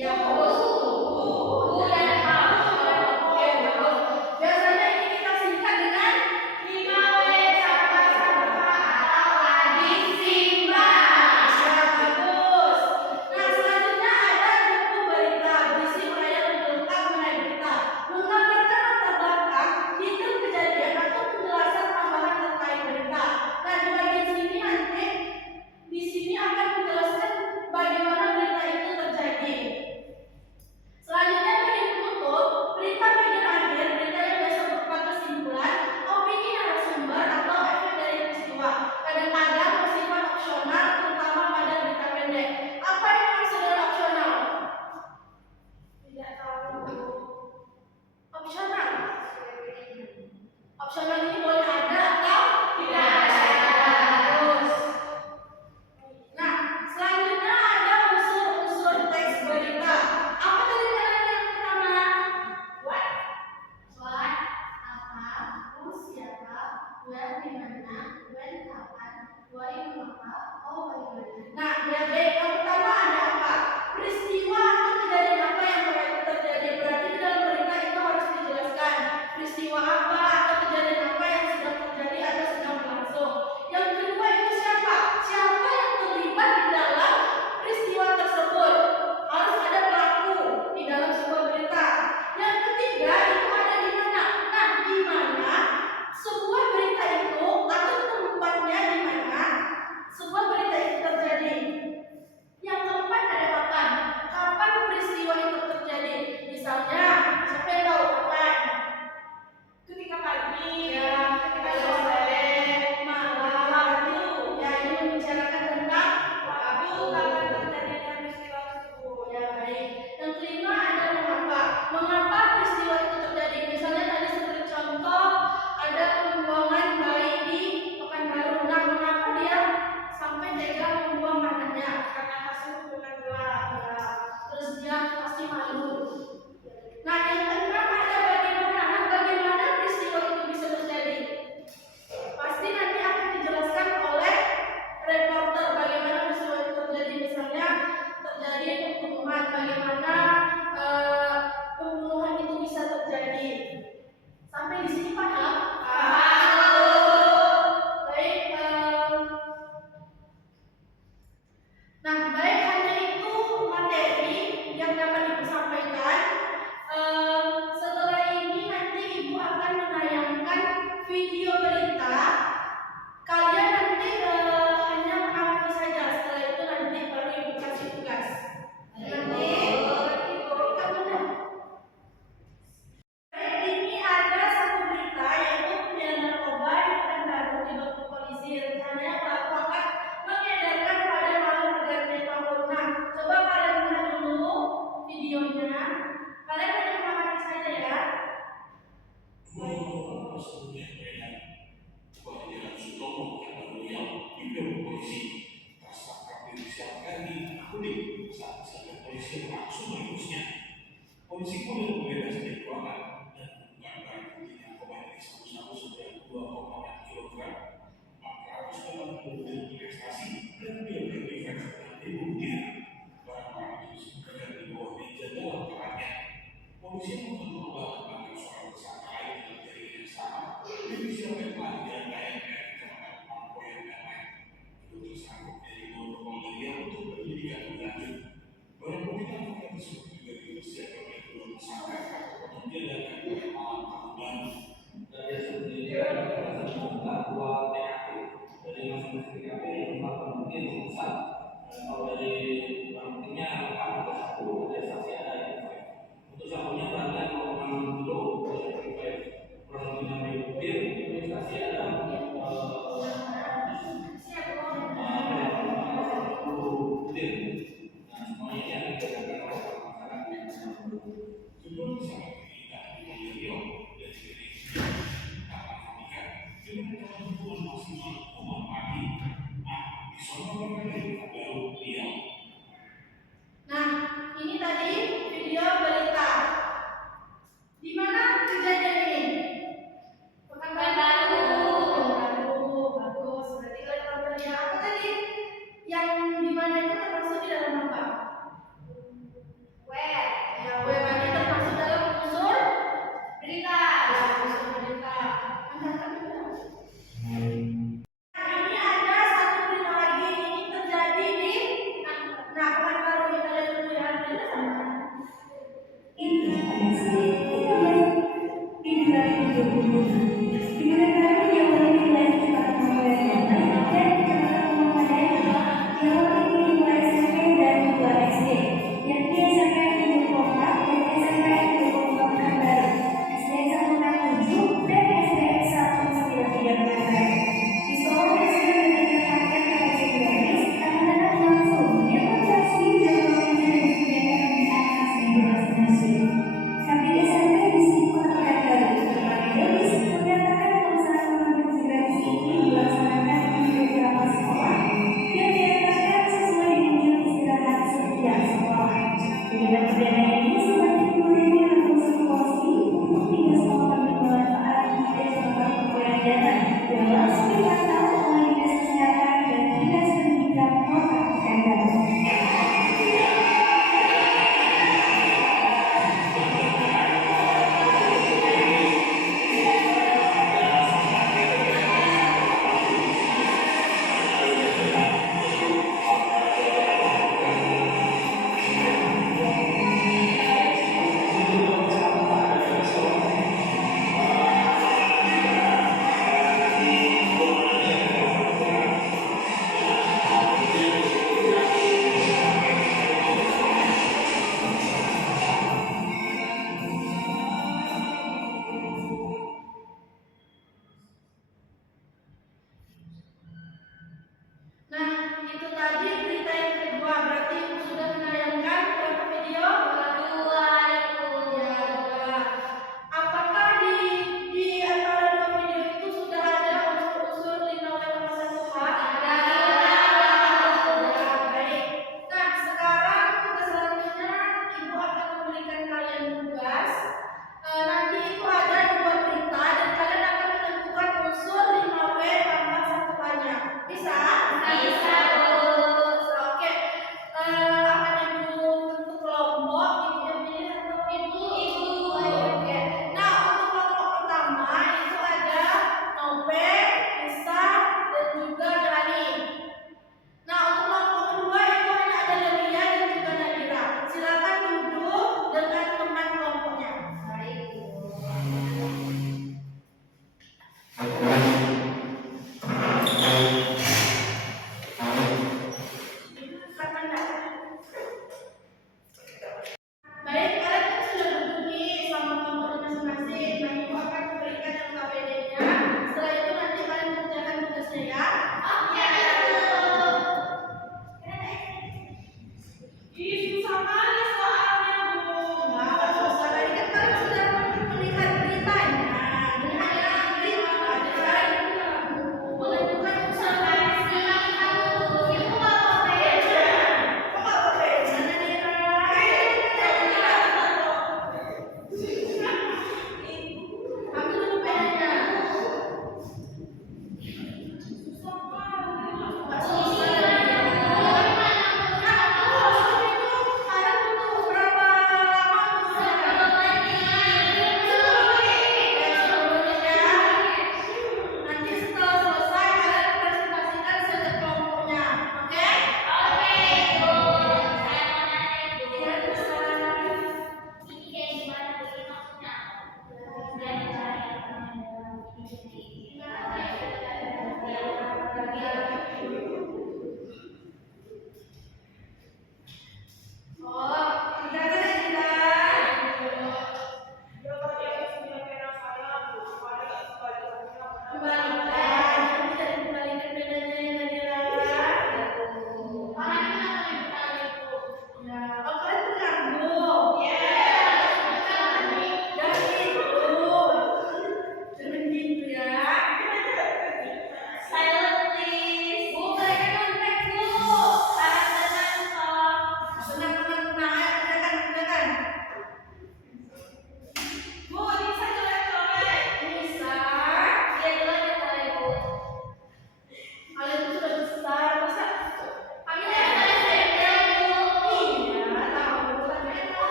Ya, bagus. Bu dan A. Oke, bagus. Biasanya ini kita singkat dengan 5W sama-sama atau adiksi Mbak. Ya, bagus. Nah, selanjutnya ada buku berita berisi uraian lebih lengkap mengenai berita. Menggambarkan latar belakang, detail kejadian atau penjelasan tambahan terkait berita. Nah, di bagian sini nanti di sini akan menjelaskan bagaimana berita itu terjadi. Selanjutnya bagian penutup, berita bagian akhir, berita yang biasa berupa kesimpulan, opini narasumber atau efek dari peristiwa. Kadang-kadang bersifat opsional, terutama pada berita pendek. Apa yang maksud dengan opsional? Tidak tahu. Opsional. Opsional ini boleh ada atau tidak ada. Terus. Nah, selanjutnya ada unsur-unsur teks berita. Apa tadi yang pertama? What? Apa? Who? Siapa? Where? Di mana? When? Kapan? Why? Mengapa? Oh, bagaimana? Nah, yang pertama ada apa? Peristiwa atau kejadian apa yang terjadi. Berarti di dalam berita itu harus dijelaskan peristiwa apa atau kejadian apa yang sedang terjadi atau sedang berlangsung. Yang kedua itu siapa? Siapa yang terlibat di dalam peristiwa tersebut? Harus ada pelaku di dalam sebuah berita. Yang ketiga itu ada di mana? Nah, di mana sebuah berita itu atau tempatnya di mana sebuah berita itu terjadi. Yang keempat ada kapan? Kapan peristiwa itu terjadi? Misalnya, siapa yang tahu kapan? Ketika pagi, ya, ketika sore, malam, waktu. Ya, ini membicarakan tentang waktu kapan terjadinya peristiwa tersebut. Ya, baik. Yang kelima ada mengapa. Mengapa peristiwa itu terjadi? Misalnya tadi seperti contoh ada pembuangan bayi di Pekanbaru. Nah, mengapa dia sampai tega membuang anaknya? Karena hasil hubungan gelap. Ya. Terus dia pasti malu. Nah, yang keenam ada bagaimana. Nah, bagaimana peristiwa itu bisa terjadi? Pasti nanti akan dijelaskan oleh reporter bagaimana peristiwa itu terjadi. Misalnya terjadi pembunuhan, bagaimana pembunuhan itu bisa terjadi. Sampai di sini paham? Baik. Nah, baik, hanya itu materi yang dapat Ibu sampaikan. Setelah ini nanti Ibu akan menayangkan video berita. Kalian nanti hanya mengamati saja. Setelah itu nanti baru Ibu kasih tugas. Nanti ini ada satu berita yaitu penyandang narkoba di Pekanbaru dibekuk polisi. Rencananya pelaku akan mengedarkan pada malam pergantian tahun. Nah, coba kalian lihat dulu videonya. Kalian hanya mengamati saja ya. Polisi pun yang membebas dari ruangan dan menemukan barang bukti narkoba jenis sabu-sabu seberat 2,4 kg, 480 butir investasi dan pil-pil defense seberat 1.000 butir. Barang-barang itu disembunyikan di bawah meja dalam kamarnya. Polisi pun mengembangkan soal tersangka lain dalam jaringan yang sama dan disiapkan lagi dengan lain dari kecamatan Pangkoyan dan lain. Itu tersangkut dari Polda Riau untuk penyelidikan lebih lanjut. Barang bukti narkoba tersebut juga dipersiapkan oleh kedua tersangka untuk diadakan pada malam tahun baru. Dari hasil penyelidikan berhasil menemukan 2 TKP. Dari masing-masing TKP yang merupakan bukti yang besar. Kalau dari barang buktinya lengkap ada satu, ada saksi, ada yang lain. Untuk sabunya beratnya 0,6 kilo, kurang lebih 6.000 butir. Investasi ada 10 butir. Nah, semuanya ini akan diadakan oleh masyarakat yang Kedua tersangka kita di Polda Riau dan Indonesia akan menikah dengan ancaman hukuman maksimal hukuman mati di Solo Pekanbaru Riau. Nah, ini tadi video berita. Di mana kejadian ini? Pekanbaru. Bagus. Berarti kalian tahu tadi apa tadi? Yang di mana itu termasuk di dalam apa?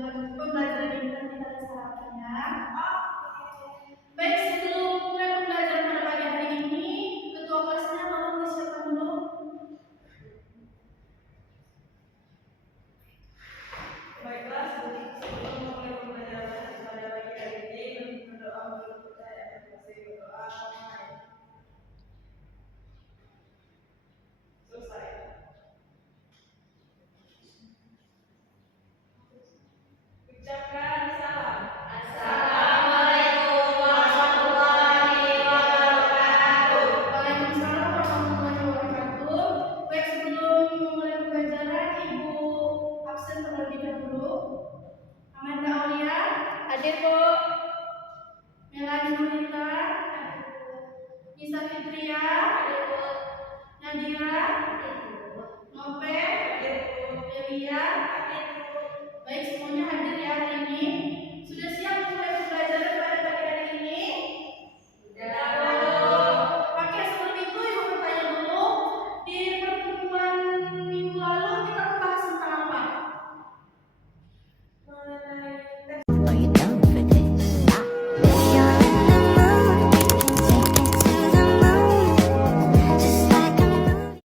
pembelajaran ini nanti kita laksanakan ya. Baik, sebelum mulai pembelajaran pada pagi hari ini, ketua kelasnya tolong disiapkan dulu. Baiklah, sebelum memulai pembelajaran pada pagi hari ini, berdoa menurut kita ya, masih berdoa damai. Selesai. Ucapkan